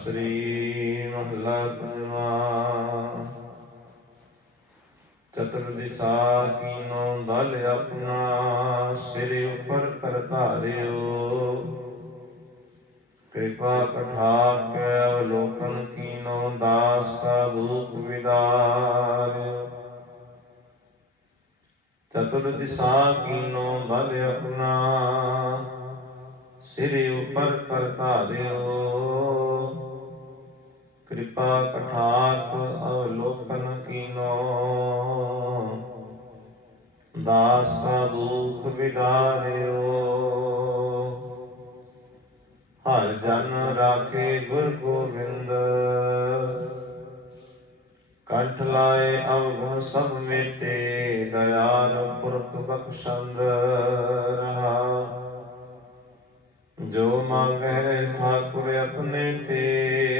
ਸ੍ਰੀ ਮਹਲਾ ਪੰਜਵਾ ਚਤੁਰ ਦਿਸ਼ਾ ਕੀਨੋ ਦਲ ਆਪਣਾ ਸਿਰ ਉਪਰ ਕਰ ਧਾਰਿਓ ਕਿਰਪਾ ਪਠਾਕ ਅਵਲੋਕਨ ਕੀਨੋ ਦਾਸ ਕਾ ਰੂਪ ਵਿਦਾਰ ਚਤੁਰ ਦਿਸ਼ਾ ਕੀਨੋ ਦਲ ਆਪਣਾ ਸਿਰ ਉਪਰ ਕਰ ਧਾਰਿਓ ਕਿਰਪਾ ਕਠਾਕ ਅਵਲੋਕਨ ਕੀਨੋ। ਦਾਸ ਕਾ ਦੁਖ ਵਿਦਾਰਿਓ ਹਰ ਜਨ ਰਾਖੇ ਗੁਰ ਗੋਬਿੰਦ ਕੰਠ ਲਾਏ ਅਵਗੁਣ ਸਭ ਮੇਟੇ, ਦਇਆਲ ਪੁਰਖ ਬਖਸ਼ੰਦ ਰਹਾ। ਜੋ ਮੰਗੈ ਠਾਕੁਰ ਆਪਣੇ ਤੇ